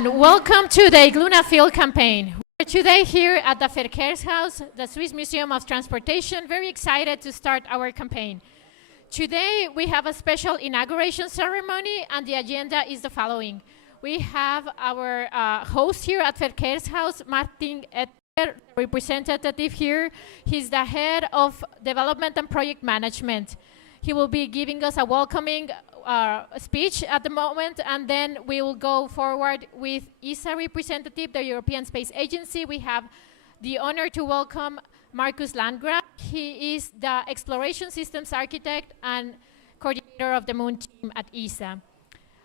and welcome to the IGLUNA field campaign. We're today here at the Verkehrshaus, the Swiss Museum of Transportation, very excited to start our campaign. Today we have a special inauguration ceremony, and the agenda is the following. We have our host here at Verkehrshaus, Martin Ettlinger, representative here. He's the head of development and project management. He will be giving us a welcoming speech at the moment, and then we will go forward with ESA representative, the European Space Agency. We have the honor to welcome Markus Landgraf. He is the exploration systems architect and coordinator of the Moon team at ESA.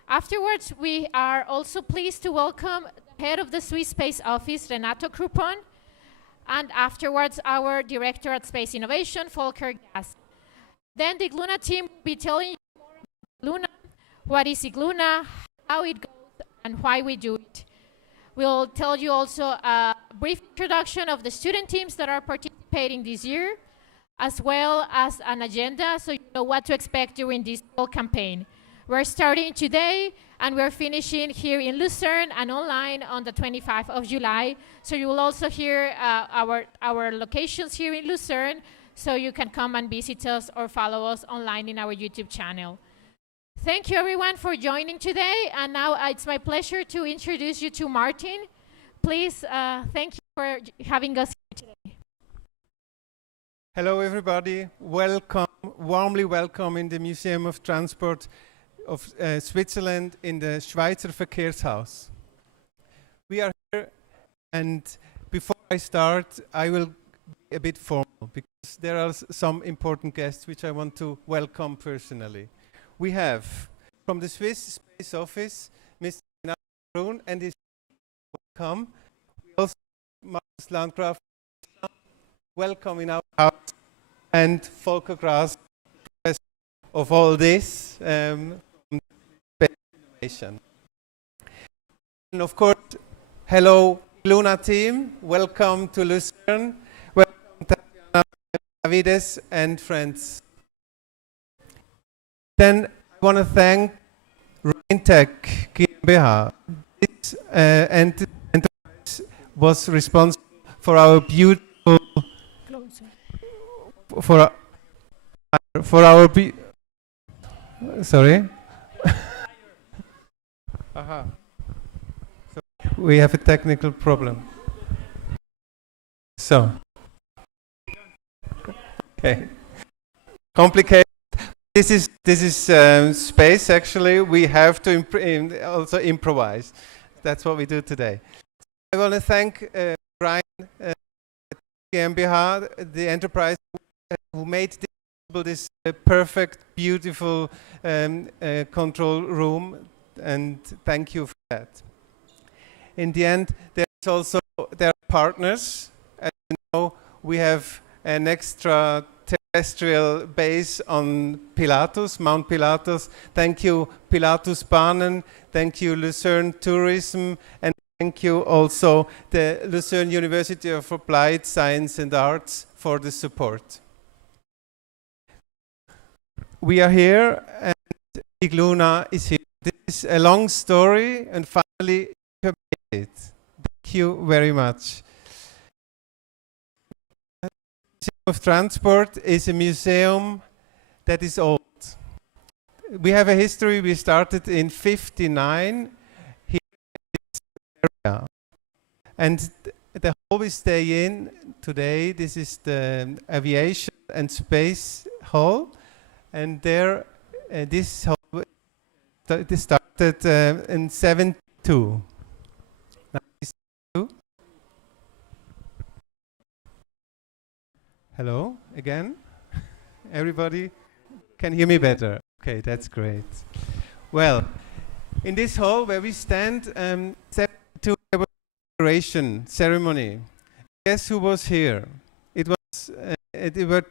Afterwards, we are also pleased to welcome the head of the Swiss Space Office, Renato Krpoun, and afterwards our director at Space Innovation, Volker Gass. Then the IGLUNA team will be telling you more about IGLUNA, what is IGLUNA, how it goes, and why we do it. We'll tell you also a brief introduction of the student teams that are participating this year, as well as an agenda so you know what to expect during this whole campaign. We're starting today, and we're finishing here in Lucerne and online on the 25th of July. So you will also hear our locations here in Lucerne, so you can come and visit us or follow us online in our YouTube channel. Thank you everyone for joining today, and now it's my pleasure to introduce you to Martin. Please, thank you for having us here today. Hello everybody, welcome, warmly welcome in the Museum of Transport of Switzerland in the Schweizer Verkehrshaus. We are here, and before I start, I will be a bit formal because there are some important guests which I want to welcome personally. We have from the Swiss Space Office, Mr. Krpoun, and his welcome. We also have Markus Landgraf, welcome in our house, and Volker Gass of all this from Space Innovation. And of course, hello IGLUNA team, welcome to Lucerne, welcome to Davides and friends. Then I want to thank Raintech GmbH. This enterprise was responsible for our beautiful, sorry? Aha. So we have a technical problem. So, okay. Complicated. This is space. Actually, we have to also improvise. That's what we do today. I want to thank Brian GmbH, the enterprise who made this perfect, beautiful control room, and thank you for that. In the end, there are partners. As you know, we have an extra terrestrial base on Pilatus, Mount Pilatus. Thank you, Pilatus Bahnen. Thank you, Lucerne Tourism, and thank you also the Lucerne University of Applied Science and Arts for the support. We are here, and IGLUNA is here. This is a long story, and finally, we made it. Thank you very much. The Museum of Transport is a museum that is old. We have a history. We started in '59 here in this area, and the hall we stay in today, this is the Aviation and Space Hall, and there this hall started in '72. Hello again, everybody can hear me better. Okay, that's great. Well, in this hall where we stand, 72 inauguration ceremony. Guess who was here? It were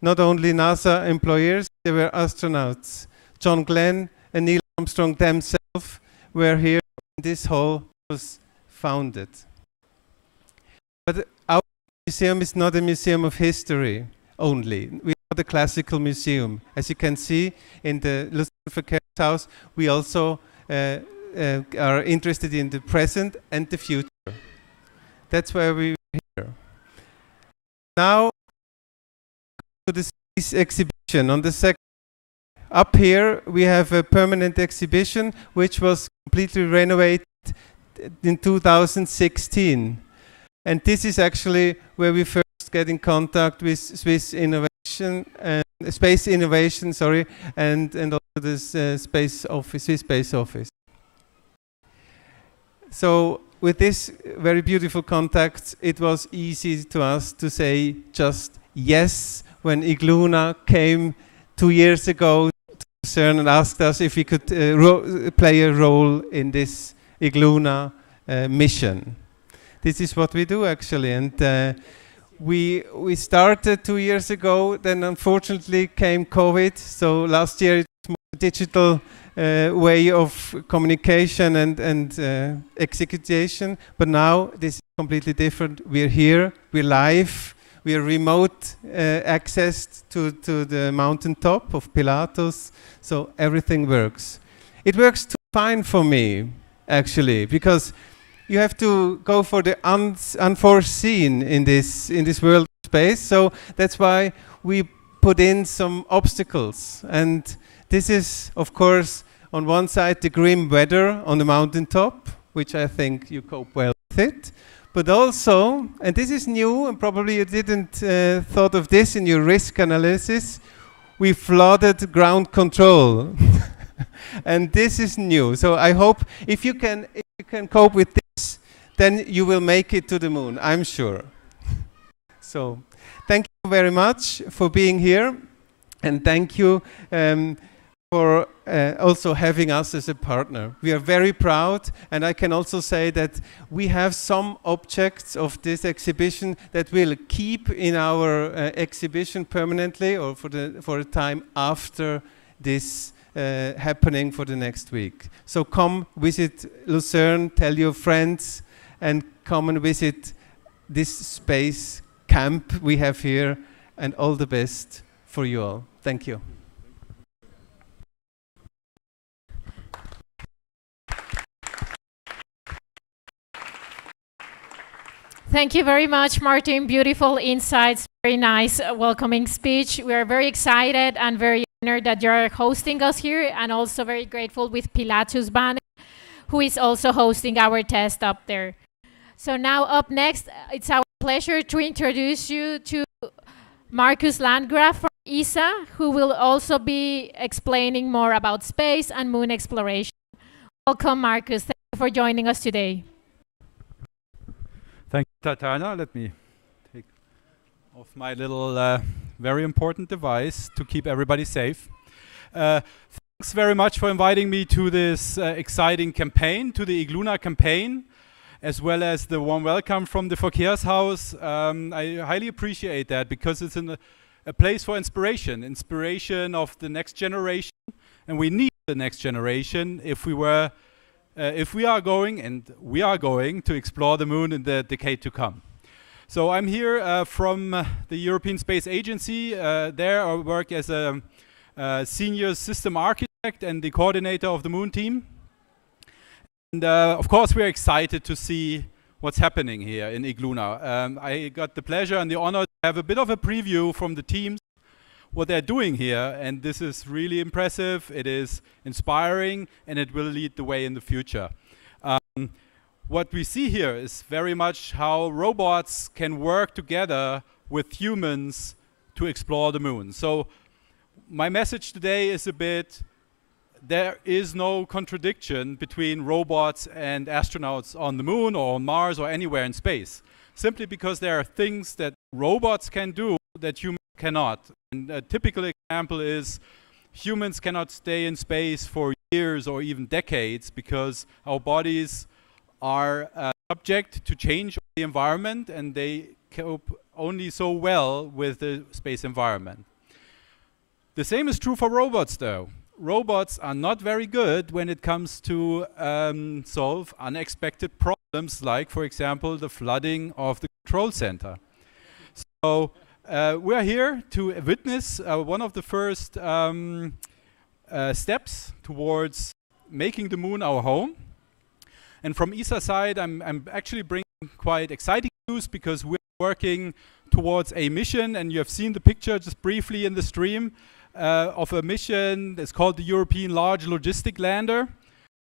not only NASA employees, there were astronauts. John Glenn and Neil Armstrong themselves were here when this hall was founded. But our museum is not a museum of history only. We are not a classical museum. As you can see in the Lucerne Verkehrshaus, we also are interested in the present and the future. That's why we're here. Now, to the space exhibition. On the second, up here we have a permanent exhibition which was completely renovated in 2016. And this is actually where we first get in contact with Swiss innovation, space innovation, sorry, and also this space office, Swiss Space Office. So with this very beautiful contact, it was easy to us to say just yes when IGLUNA came 2 years ago to Lucerne and asked us if we could play a role in this IGLUNA mission. This is what we do actually, and we started 2 years ago. Then unfortunately came COVID, so last year it was more digital way of communication and execution. But now this is completely different. We're here, we're live, we're remote accessed to the mountaintop of Pilatus, so everything works. It works too fine for me actually, because you have to go for the unforeseen in this world of space. So that's why we put in some obstacles. And this is, of course, on one side, the grim weather on the mountaintop, which I think you cope well with it. But also, and this is new, and probably you didn't thought of this in your risk analysis, we flooded ground control. And this is new. So I hope if you can cope with this, then you will make it to the moon, I'm sure. So thank you very much for being here, and thank you for also having us as a partner. We are very proud, and I can also say that we have some objects of this exhibition that we'll keep in our exhibition permanently, or for a time after this happening for the next week. So come visit Lucerne, tell your friends, and come and visit this space camp we have here, and all the best for you all. Thank you. Thank you very much, Martin. Beautiful insights, very nice welcoming speech. We are very excited and very honored that you are hosting us here, and also very grateful with Pilatus Banner, who is also hosting our test up there. So now up next, it's our pleasure to introduce you to Markus Landgraf from ESA, who will also be explaining more about space and moon exploration. Welcome, Markus. Thank you for joining us today. Thank you, Tatjana. Let me take off my little very important device to keep everybody safe. Thanks very much for inviting me to this exciting campaign, to the IGLUNA campaign, as well as the warm welcome from the Verkehrshaus. I highly appreciate that, because it's a place for inspiration of the next generation, and we need the next generation if we are going to explore the moon in the decade to come. So I'm here from the European Space Agency. There I work as a senior system architect and the coordinator of the moon team. And of course we're excited to see what's happening here in IGLUNA. I got the pleasure and the honor to have a bit of a preview from the teams, what they're doing here, and this is really impressive, it is inspiring, and it will lead the way in the future. What we see here is very much how robots can work together with humans to explore the moon. So my message today is a bit, there is no contradiction between robots and astronauts on the moon or on Mars or anywhere in space, simply because there are things that robots can do that humans cannot. And a typical example is humans cannot stay in space for years or even decades because our bodies are subject to change of the environment, and they cope only so well with the space environment. The same is true for robots though. Robots are not very good when it comes to solve unexpected problems, like for example the flooding of the control center. So we're here to witness one of the first steps towards making the moon our home. And from ESA side, I'm actually bringing quite exciting news because we're working towards a mission, and you have seen the picture just briefly in the stream of a mission that's called the European Large Logistic Lander.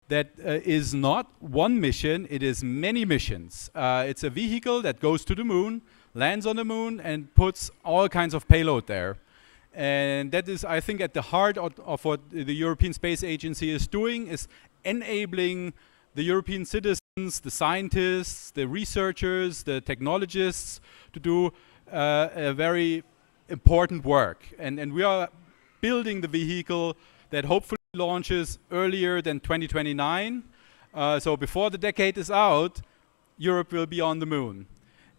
That is not one mission, it is many missions. It's a vehicle that goes to the moon, lands on the moon, and puts all kinds of payload there. And that is, I think, at the heart of what the European Space Agency is doing, is enabling the European citizens, the scientists, the researchers, the technologists to do a very important work. And we are building the vehicle that hopefully launches earlier than 2029. So before the decade is out, Europe will be on the moon.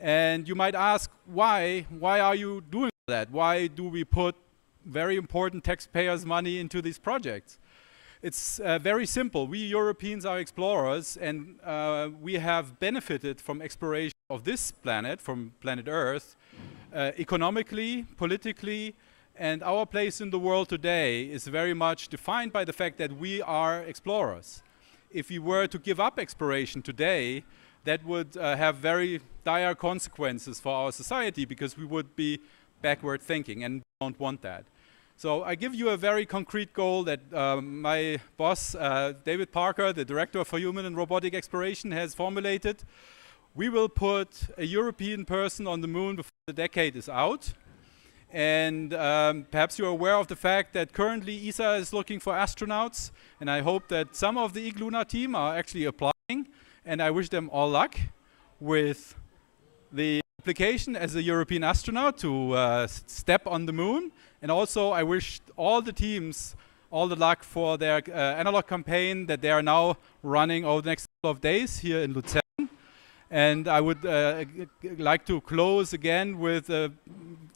And you might ask, why? Why are you doing that? Why do we put very important taxpayers' money into these projects? It's very simple. We Europeans are explorers, and we have benefited from exploration of this planet, from planet Earth, economically, politically, and our place in the world today is very much defined by the fact that we are explorers. If we were to give up exploration today, that would have very dire consequences for our society, because we would be backward thinking, and we don't want that. So I give you a very concrete goal that my boss, David Parker, the Director for Human and Robotic Exploration, has formulated. We will put a European person on the moon before the decade is out. And perhaps you're aware of the fact that currently ESA is looking for astronauts, and I hope that some of the IGLUNA team are actually applying, and I wish them all luck with the application as a European astronaut to step on the moon. And also I wish all the teams all the luck for their analog campaign that they are now running over the next couple of days here in Lucerne. And I would like to close again with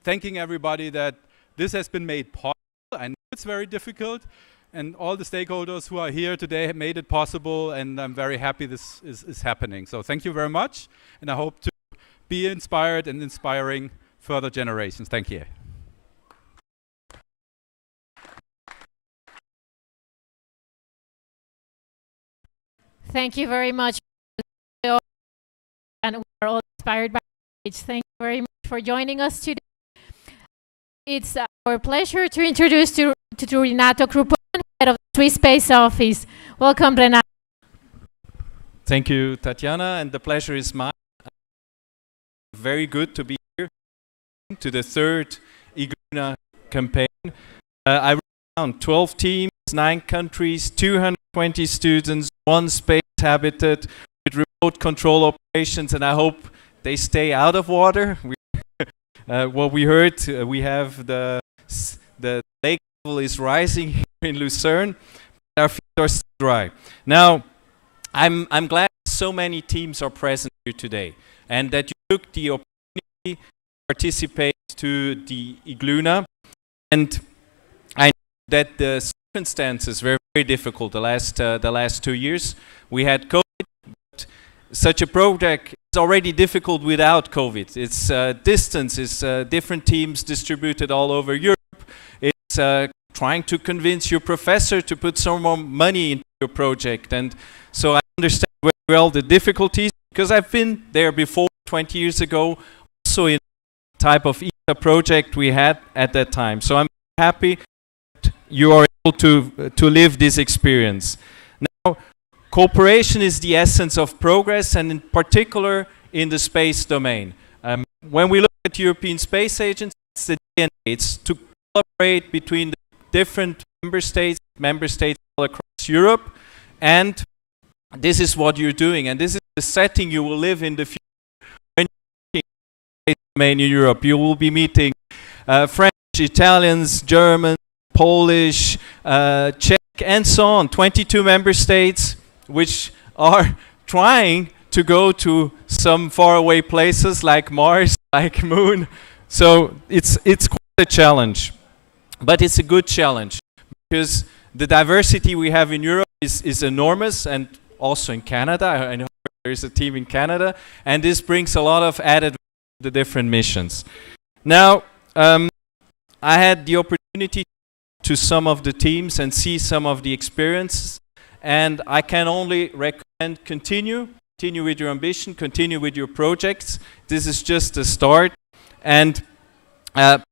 thanking everybody that this has been made possible. I know it's very difficult, and all the stakeholders who are here today have made it possible, and I'm very happy this is happening. So thank you very much, and I hope to be inspired and inspiring further generations. Thank you. Thank you very much. And we're all inspired by it. Thank you very much for joining us today. It's our pleasure to introduce to Renato Krpoun, head of the Swiss Space Office. Welcome, Renato. Thank you, Tatiana, and the pleasure is mine. Very good to be here to the third IGLUNA campaign. I wrote down 12 teams, 9 countries, 220 students, 1 space habitat with remote control operations, and I hope they stay out of water. What we heard, we have the lake level is rising here in Lucerne, but our feet are still dry. Now, I'm glad so many teams are present here today, and that you took the opportunity to participate to the IGLUNA. And I know that the circumstances were very difficult the last 2 years. We had COVID, but such a project is already difficult without COVID. It's distance, it's different teams distributed all over Europe. It's trying to convince your professor to put some more money into your project. And so I understand very well the difficulties, because I've been there before 20 years ago, also in the type of ESA project we had at that time. So I'm happy that you are able to live this experience. Now, cooperation is the essence of progress, and in particular in the space domain. When we look at European Space Agency, it's the DNA. It's to collaborate between the different member states all across Europe, and this is what you're doing, and this is the setting you will live in the future. When you're in the space domain in Europe, you will be meeting French, Italians, German, Polish, Czech, and so on. 22 member states which are trying to go to some faraway places like Mars, like Moon. So it's quite a challenge, but it's a good challenge, because the diversity we have in Europe is enormous, and also in Canada. I know there's a team in Canada, and this brings a lot of added to the different missions. Now, I had the opportunity to some of the teams and see some of the experiences, and I can only recommend continue with your ambition, continue with your projects. This is just a start, and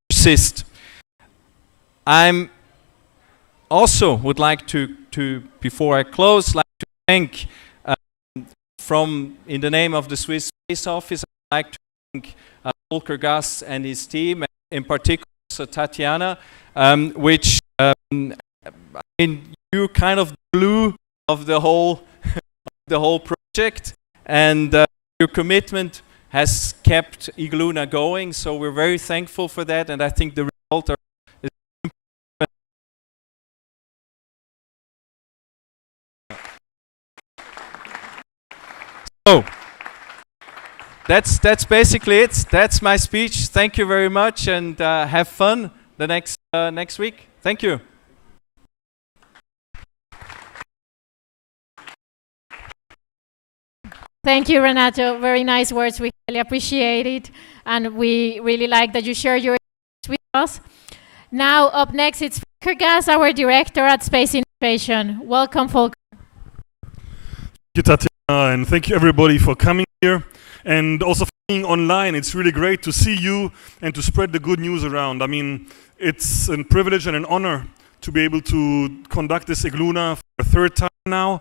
persist. I'm also would like to before I close, like to thank in the name of the Swiss Space Office, I'd like to thank Volker Gass and his team, and in particular so Tatiana, which I mean, you kind of the glue of the whole project, and your commitment has kept IGLUNA going. So we're very thankful for that, and I think the result is so. That's basically it. That's my speech. Thank you very much, and have fun the next week. Thank you. Thank you, Renato. Very nice words. We really appreciate it, and we really like that you share your experience with us. Now, up next, it's Volker Gass, our director at Space Innovation. Welcome, Volker. Thank you, Tatiana, and thank you everybody for coming here, and also for being online. It's really great to see you and to spread the good news around. I mean, it's a privilege and an honor to be able to conduct this IGLUNA for the third time now,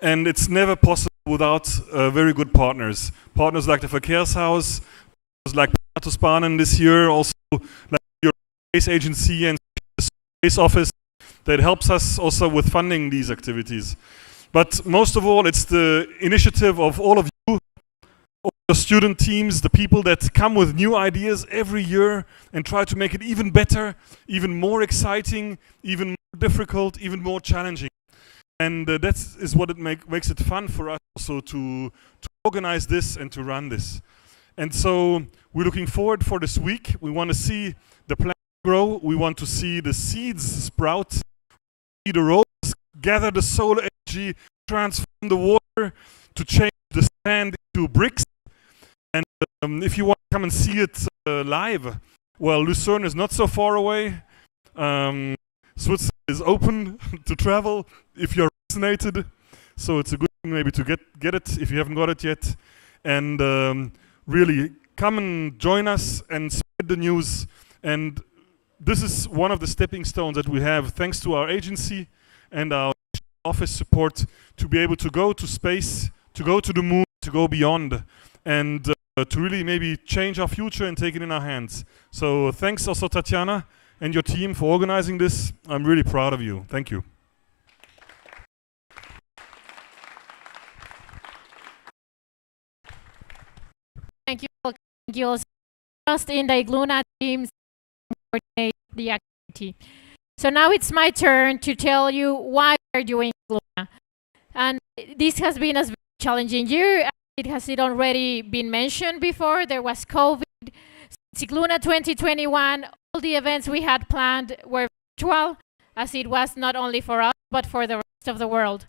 and it's never possible without very good partners. Partners like the Verkehrshaus, partners like Renato this year, also like your space agency and the space office that helps us also with funding these activities. But most of all, it's the initiative of all of you, all the student teams, the people that come with new ideas every year and try to make it even better, even more exciting, even more difficult, even more challenging. And that is what it makes it fun for us also to organize this and to run this. And so we're looking forward for this week. We want to see the plant grow. We want to see the seeds sprout, see the roads gather the solar energy, transform the water to change the sand into bricks. And if you want to come and see it live, well, Lucerne is not so far away. Switzerland is open to travel if you're vaccinated, so it's a good thing maybe to get it if you haven't got it yet. And really come and join us and spread the news. And this is one of the stepping stones that we have, thanks to our agency and our office support, to be able to go to space, to go to the moon, to go beyond, and to really maybe change our future and take it in our hands. So thanks also, Tatiana and your team, for organizing this. I'm really proud of you. Thank you. Thank you. Thank you also. Trust in the IGLUNA teams to coordinate the activity. So now it's my turn to tell you why we're doing IGLUNA. And this has been a very challenging year. It has already been mentioned before. There was COVID. Since IGLUNA 2021, all the events we had planned were virtual, as it was not only for us, but for the rest of the world.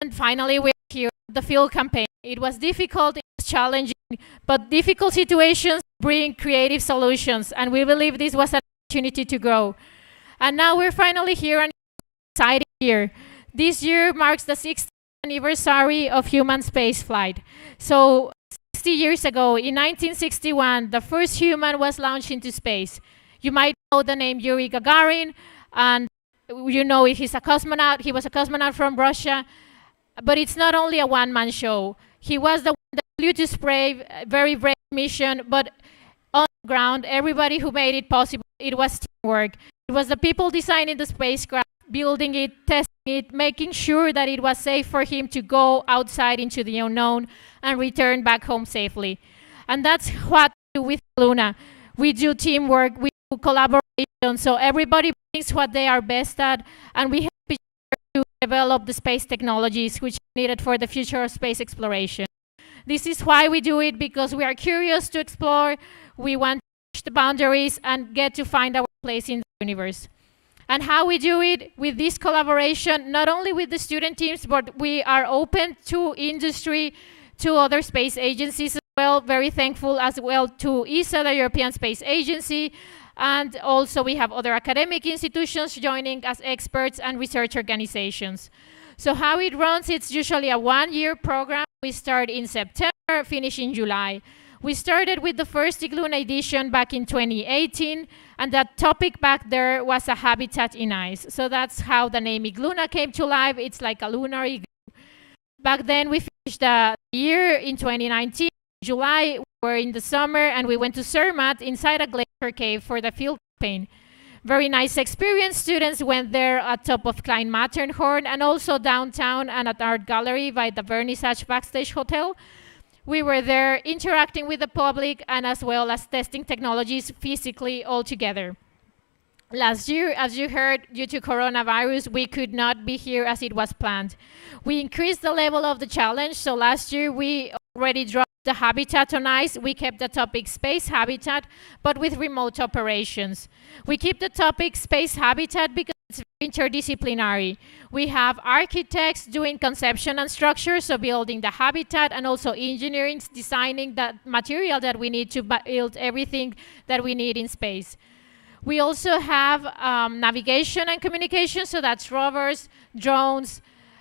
And finally, we're here at the field campaign. It was difficult, it was challenging, but difficult situations bring creative solutions, and we believe this was an opportunity to grow. And now we're finally here, and it's an exciting year. This year marks the 60th anniversary of human spaceflight. So 60 years ago, in 1961, the first human was launched into space. You might know the name Yuri Gagarin, and you know he's a cosmonaut. He was a cosmonaut from Russia. But it's not only a one-man show. He was the one that flew to space, very brave mission, but on the ground, everybody who made it possible, it was teamwork. It was the people designing the spacecraft, building it, testing it, making sure that it was safe for him to go outside into the unknown and return back home safely. And that's what we do with IGLUNA. We do teamwork, we do collaboration, so everybody brings what they are best at, and we help each other to develop the space technologies which are needed for the future of space exploration. This is why we do it, because we are curious to explore, we want to push the boundaries and get to find our place in the universe. And how we do it with this collaboration, not only with the student teams, but we are open to industry, to other space agencies as well. Very thankful as well to ESA, the European Space Agency, and also we have other academic institutions joining as experts and research organizations. So how it runs, it's usually a one-year program. We start in September, finish in July. We started with the first IGLUONA edition back in 2018, and that topic back there was a habitat in ice. So that's how the name IGLUONA came to life. It's like a lunar igloo. Back then, we finished the year in 2019. July, we were in the summer, and we went to Zermatt inside a glacier cave for the field campaign. Very nice experience. Students went there at top of Klein Matterhorn and also downtown and at Art Gallery by the Vernissage Backstage Hotel. We were there interacting with the public and as well as testing technologies physically all together. Last year, as you heard, due to coronavirus, we could not be here as it was planned. We increased the level of the challenge, so last year we already dropped the habitat on ice. We kept the topic space habitat, but with remote operations. We keep the topic space habitat because it's interdisciplinary. We have architects doing conception and structure, so building the habitat, and also engineering, designing the material that we need to build everything that we need in space. We also have navigation and communication, so that's rovers, drones,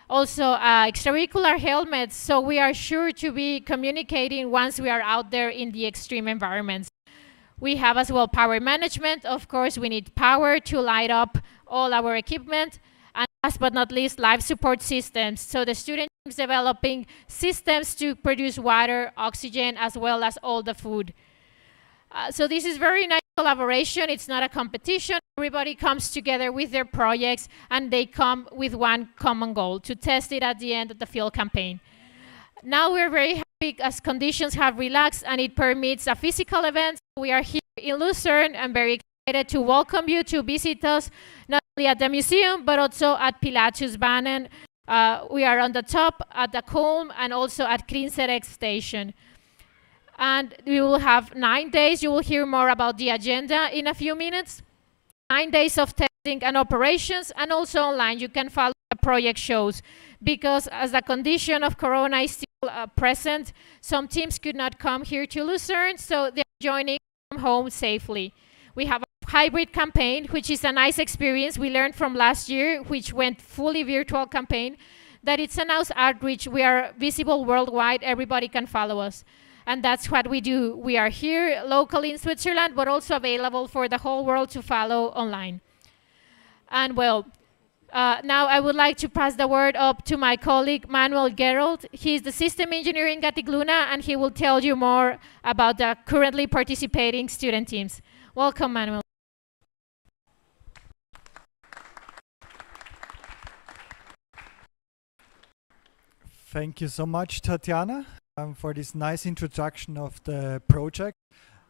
also extravehicular helmets, so we are sure to be communicating once we are out there in the extreme environments. We have as well power management. Of course, we need power to light up all our equipment. And last but not least, life support systems. So the student is developing systems to produce water, oxygen, as well as all the food. So this is very nice collaboration. It's not a competition. Everybody comes together with their projects and they come with one common goal, to test it at the end of the field campaign. Now we're very happy as conditions have relaxed and it permits a physical event. We are here in Lucerne. I'm very excited to welcome you to visit us, not only at the museum, but also at Pilatusbanen. We are on the top at the Kulm and also at Krinserex station. And we will have 9 days. You will hear more about the agenda in a few minutes. 9 days of testing and operations, and also online. You can follow the project shows. Because as the condition of Corona is still present, some teams could not come here to Lucerne, so they're joining from home safely. We have a hybrid campaign, which is a nice experience. We learned from last year, which went fully virtual campaign, that it's an outreach. We are visible worldwide. Everybody can follow us. And that's what we do. We are here locally in Switzerland, but also available for the whole world to follow online. And well, now I would like to pass the word up to my colleague, Manuel Gerald. He's the system engineering at IGLUONA, and he will tell you more about the currently participating student teams. Welcome, Manuel. Thank you so much, Tatiana, for this nice introduction of the project.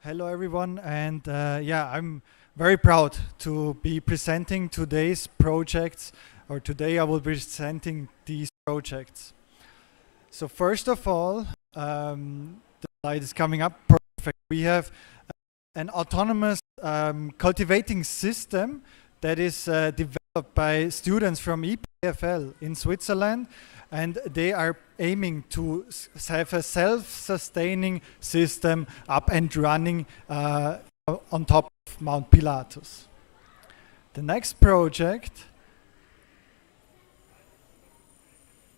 Hello, everyone, and yeah, I'm very proud to be presenting today's projects, or today I will be presenting these projects. So first of all, the slide is coming up perfect. We have an autonomous cultivating system that is developed by students from EPFL in Switzerland, and they are aiming to have a self-sustaining system up and running on top of Mount Pilatus. The next project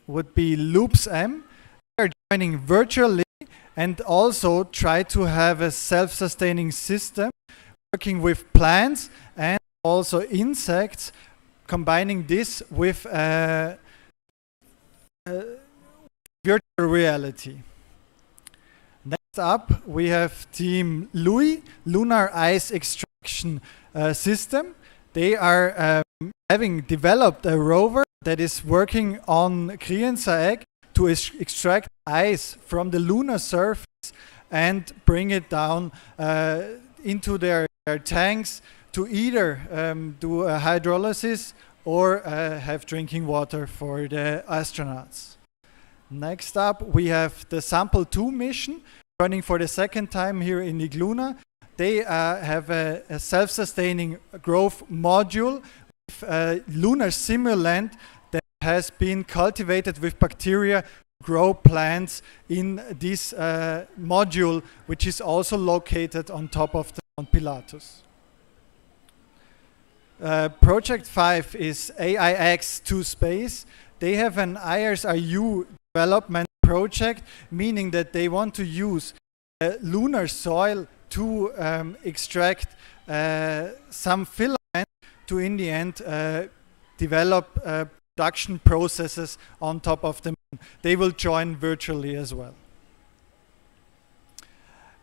would be Loops M. They are joining virtually and also try to have a self-sustaining system working with plants and also insects, combining this with virtual reality. Next up, we have Team Louis, Lunar Ice Extraction System. They are having developed a rover that is working on Kriensaegg to extract ice from the lunar surface and bring it down into their tanks to either do a hydrolysis or have drinking water for the astronauts. Next up, we have the Sample 2 mission running for the second time here in IGLUONA. They have a self-sustaining growth module with a lunar simulant that has been cultivated with bacteria to grow plants in this module, which is also located on top of the Mount Pilatus. Project 5 is AIX to Space. They have an IRSRU development project, meaning that they want to use lunar soil to extract some filament to, in the end, develop production processes on top of the moon. They will join virtually as well.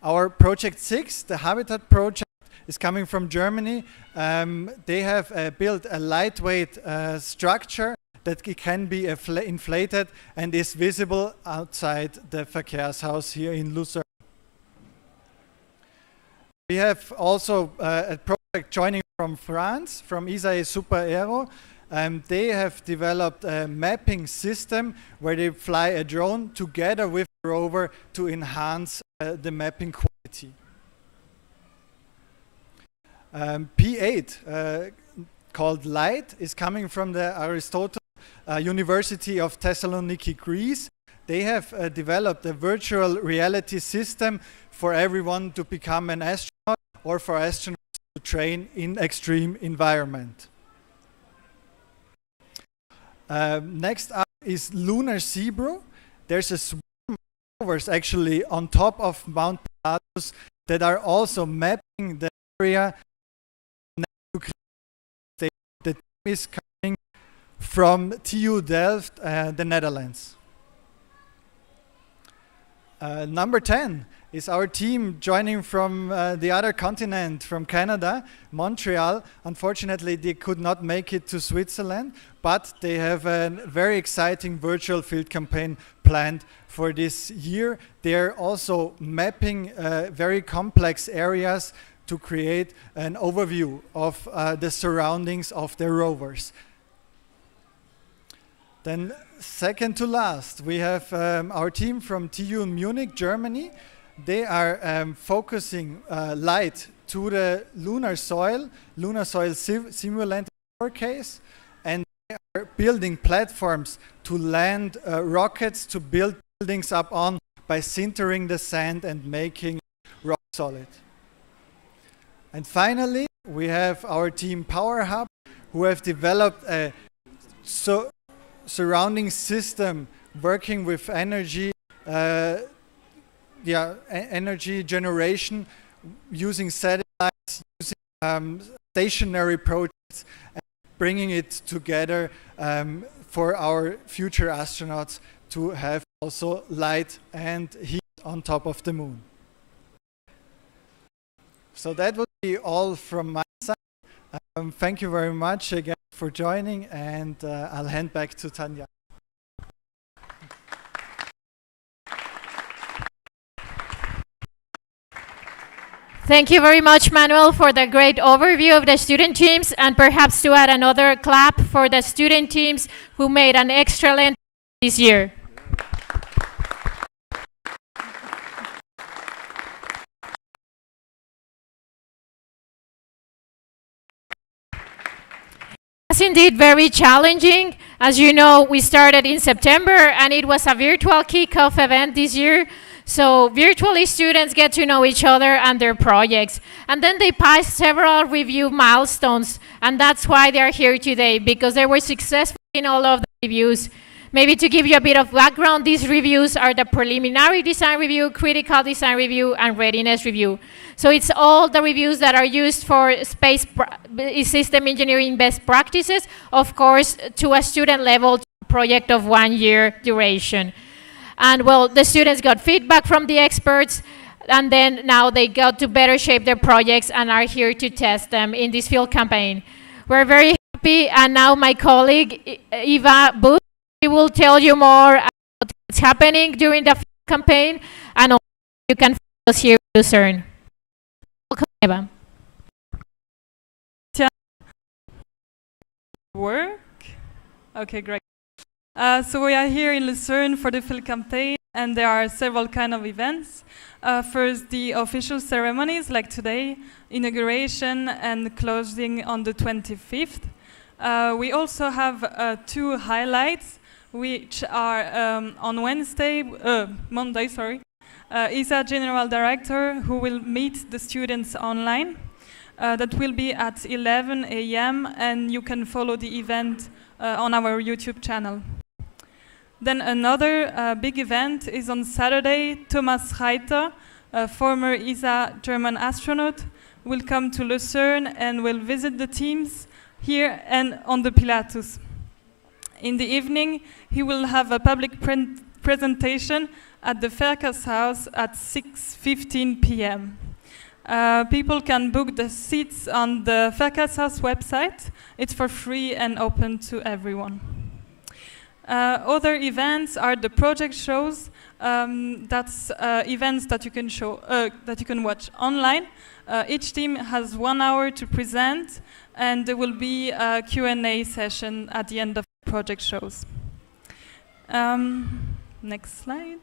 Our project 6, the Habitat project, is coming from Germany. They have built a lightweight structure that it can be inflated and is visible outside the Verkehrshaus here in Lucerne. We have also a project joining from France, from ESA Super Aero. They have developed a mapping system where they fly a drone together with a rover to enhance the mapping quality. P8, called LIGHT, is coming from the Aristotle University of Thessaloniki, Greece. They have developed a virtual reality system for everyone to become an astronaut or for astronauts to train in extreme environment. Next up is Lunar Zebra. There's a swarm of rovers actually on top of Mount Pilatus that are also mapping the area. The team is coming from TU Delft, the Netherlands. Number 10 is our team joining from the other continent, from Canada, Montreal. Unfortunately, they could not make it to Switzerland, but they have a very exciting virtual field campaign planned for this year. They're also mapping very complex areas to create an overview of the surroundings of their rovers. Then second to last, we have our team from TU Munich, Germany. They are focusing light to the lunar soil simulant in our case, and they are building platforms to land rockets to build buildings up on by sintering the sand and making rock solid. And finally, we have our team Power Hub, who have developed a surrounding system working with energy, energy generation, using satellites, using stationary projects, and bringing it together for our future astronauts to have also light and heat on top of the moon. So that would be all from my side. Thank you very much again for joining, and I'll hand back to Tanja. Thank you very much, Manuel, for the great overview of the student teams, and perhaps to add another clap for the student teams who made an excellent this year. It's indeed very challenging. As you know, we started in September and it was a virtual kickoff event this year. So virtually students get to know each other and their projects. And then they passed several review milestones, and that's why they're here today, because they were successful in all of the reviews. Maybe to give you a bit of background, these reviews are the preliminary design review, critical design review, and readiness review. So it's all the reviews that are used for space system engineering best practices, of course, to a student level project of 1 year duration. And well, the students got feedback from the experts, and then now they got to better shape their projects and are here to test them in this field campaign. We're very happy, and now my colleague, Eva Booth, will tell you more about what's happening during the field campaign, and also you can follow us here in Lucerne. Welcome, Eva. Work? Okay, great. So we are here in Lucerne for the field campaign, and there are several kind of events. First, the official ceremonies, like today, inauguration and closing on the 25th. We also have 2 highlights, which are on Monday, ESA General Director, who will meet the students online. That will be at 11 a.m. and you can follow the event on our YouTube channel. Then another big event is on Saturday. Thomas Reiter, a former ESA German astronaut, will come to Lucerne and will visit the teams here and on the Pilatus. In the evening, he will have a public presentation at the Verkehrshaus at 6:15 p.m. People can book the seats on the Verkehrshaus website. It's for free and open to everyone. Other events are the project shows. That's events that you can watch online. Each team has 1 hour to present, and there will be a Q&A session at the end of the project shows. Next slide.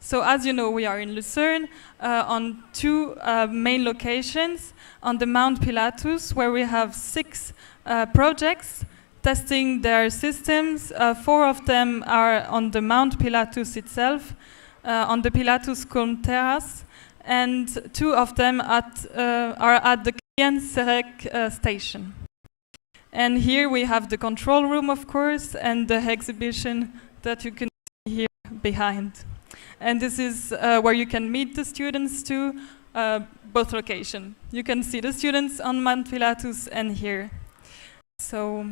So as you know, we are in Lucerne on two main locations. On the Mount Pilatus, where we have 6 projects testing their systems. 4 of them are on the Mount Pilatus itself, on the Pilatus Kulm Terrace, and 2 of them are at the Serek station. And here we have the control room, of course, and the exhibition that you can see here behind. And this is where you can meet the students too, both locations. You can see the students on Mount Pilatus and here. So.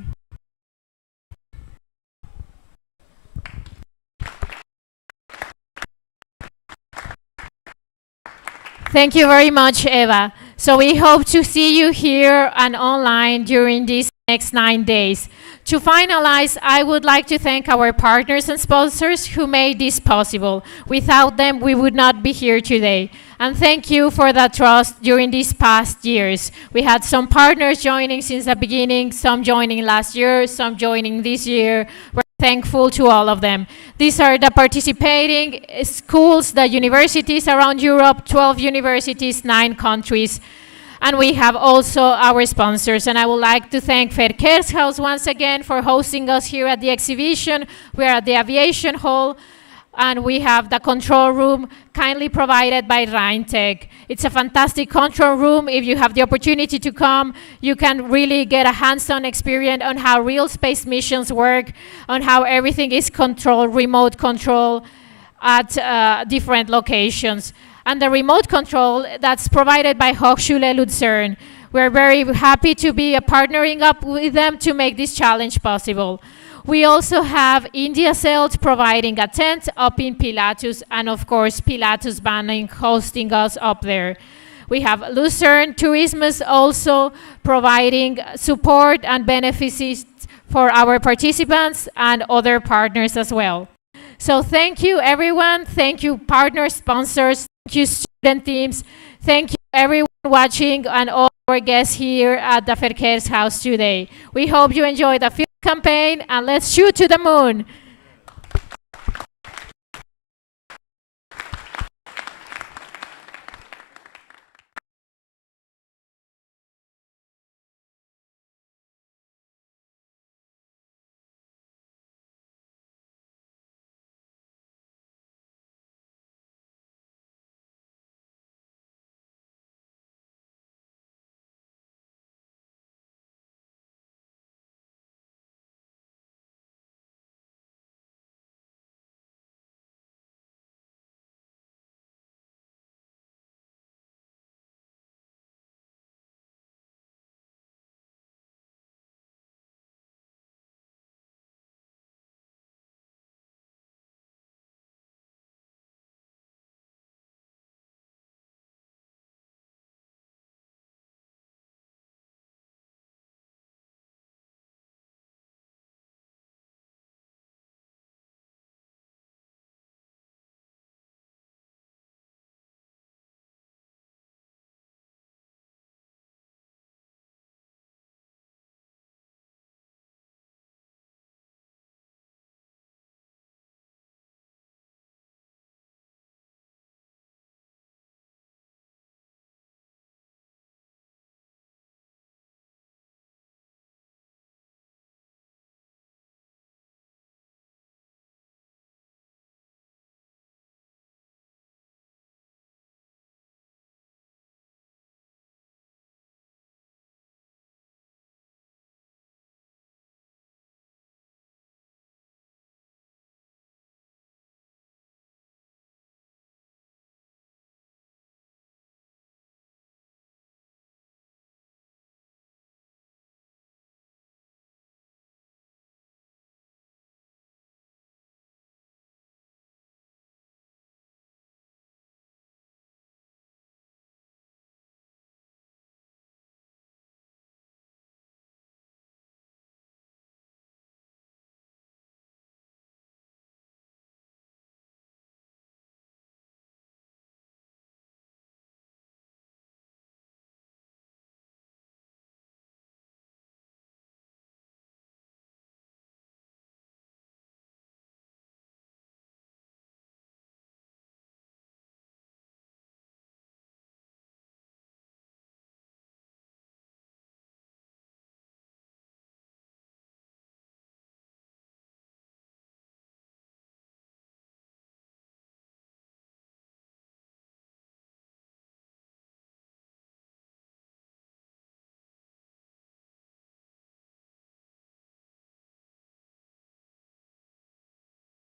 Thank you very much, Eva. So we hope to see you here and online during these next 9 days. To finalize, I would like to thank our partners and sponsors who made this possible. Without them, we would not be here today. And thank you for that trust during these past years. We had some partners joining since the beginning, some joining last year, some joining this year. We're thankful to all of them. These are the participating schools, the universities around Europe, 12 universities, 9 countries. And we have also our sponsors. And I would like to thank Verkehrshaus once again for hosting us here at the exhibition. We are at the aviation hall, and we have the control room kindly provided by Rheintech. It's a fantastic control room. If you have the opportunity to come, you can really get a hands-on experience on how real space missions work, on how everything is controlled, remote control at different locations. And the remote control that's provided by Hochschule Lucerne. We're very happy to be partnering up with them to make this challenge possible. We also have India Sales providing a tent up in Pilatus, and of course Pilatus Banning hosting us up there. We have Lucerne Tourismus also providing support and benefits for our participants and other partners as well. So thank you everyone, thank you partners, sponsors, thank you student teams, thank you everyone watching and all our guests here at the Verkehrshaus today. We hope you enjoyed the field campaign, and let's shoot to the moon.